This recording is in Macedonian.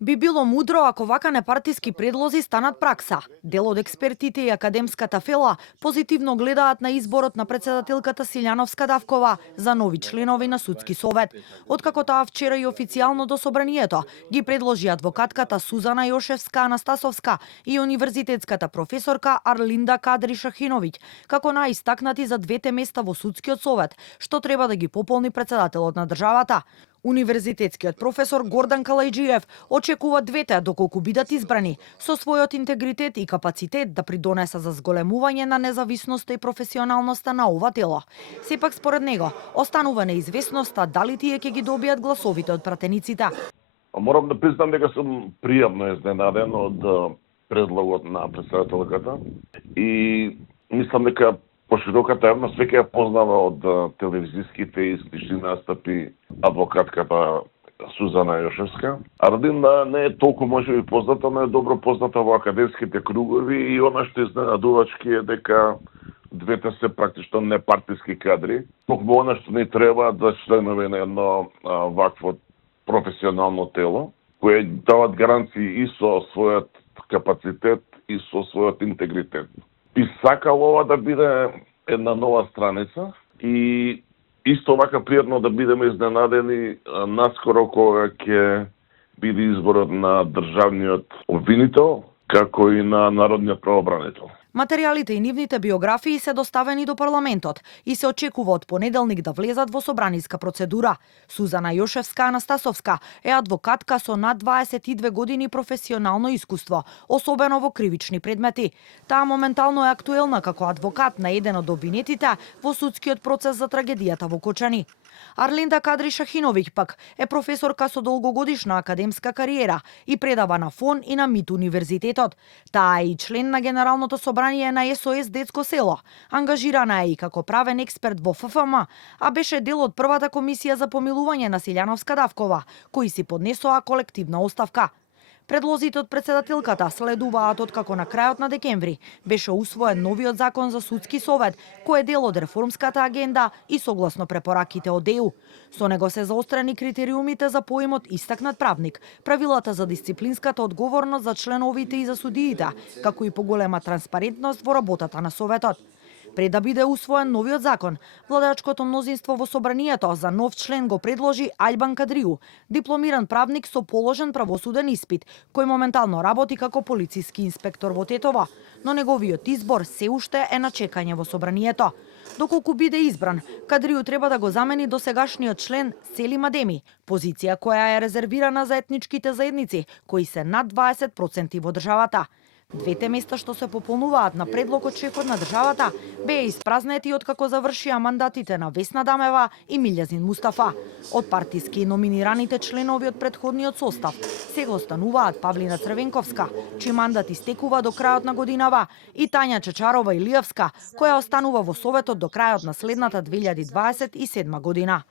Би било мудро ако вака непартиски предлози станат пракса. Дел од експертите и академската фела позитивно гледаат на изборот на председателката Силјановска-Давкова за нови членови на судски совет. Откако таа вчера и официјално до собранието ги предложи адвокатката Сузана Јошевска-Анастасовска и универзитетската професорка Арлинда Кадри-Шахиновиќ, како најистакнати за двете места во судскиот совет, што треба да ги пополни председателот на државата. Универзитетскиот професор Гордан Калајџиев очекува двете, доколку бидат избрани, со својот интегритет и капацитет да придонеса за зголемување на независноста и професионалноста на ова тело. Сепак според него останува неизвестноста дали тие ќе ги добијат гласовите од пратениците. Морам да признам дека сум пријатно изненаден од предлогот на председателката и мислам дека пошироката јавност веќе ја познава од телевизиските и слични настапи адвокатката Сузана Јошевска. Арлинда не е толку можеби позната, но е добро позната во академските кругови и она што изненадувачки е дека двете се практично непартиски кадри. Токму она што ни треба да членови на едно вакво професионално тело, кои дават гаранции и со својот капацитет и со својот интегритет. Би сакал ова да биде една нова страница и исто вака пријатно да бидеме изненадени наскоро кога ќе биде изборот на државниот обвинител, како и на народниот правобранител. Материјалите и нивните биографии се доставени до парламентот и се очекува од понеделник да влезат во собраниска процедура. Сузана Јошевска-Анастасовска е адвокатка со над 22 години професионално искуство, особено во кривични предмети. Таа моментално е актуелна како адвокат на еден од обвинетите во судскиот процес за трагедијата во Кочани. Арлинда Кадри-Шахиновиќ пак е професорка со долгогодишна академска кариера и предава на ФОН и на МИТ универзитетот. Таа е и член на Генералното собрание на СОС Детско село. Ангажирана е и како правен експерт во ФФМ, а беше дел од првата комисија за помилување на Силјановска-Давкова, кои си поднесоа колективна оставка. Предлозите од председателката следуваат откако на крајот на декември беше усвоен новиот закон за судски совет, кој е дел од реформската агенда и согласно препораките од ЕУ. Со него се заострени критериумите за поимот истакнат правник, правилата за дисциплинската одговорност за членовите и за судиите, како и поголема транспарентност во работата на советот. Пред да биде усвоен новиот закон, владачкото мнозинство во собранието за нов член го предложи Ајбан Кадриу, дипломиран правник со положен правосуден испит, кој моментално работи како полициски инспектор во Тетово, но неговиот избор се уште е на чекање во собранието. Доколку биде избран, Кадриу треба да го замени досегашниот член Селим Адеми, позиција која е резервирана за етничките заедници, кои се над 20% во државата. Двете места што се пополнуваат на предлог од шефот на државата беа испразнети откако завршија мандатите на Весна Дамева и Милјазин Мустафа. Од партиски номинираните членови од претходниот состав сега остануваат Павлина Црвенковска, чиј мандат истекува до крајот на годинава, и Тања Чачарова Илиевска, која останува во советот до крајот на следната 2027 година.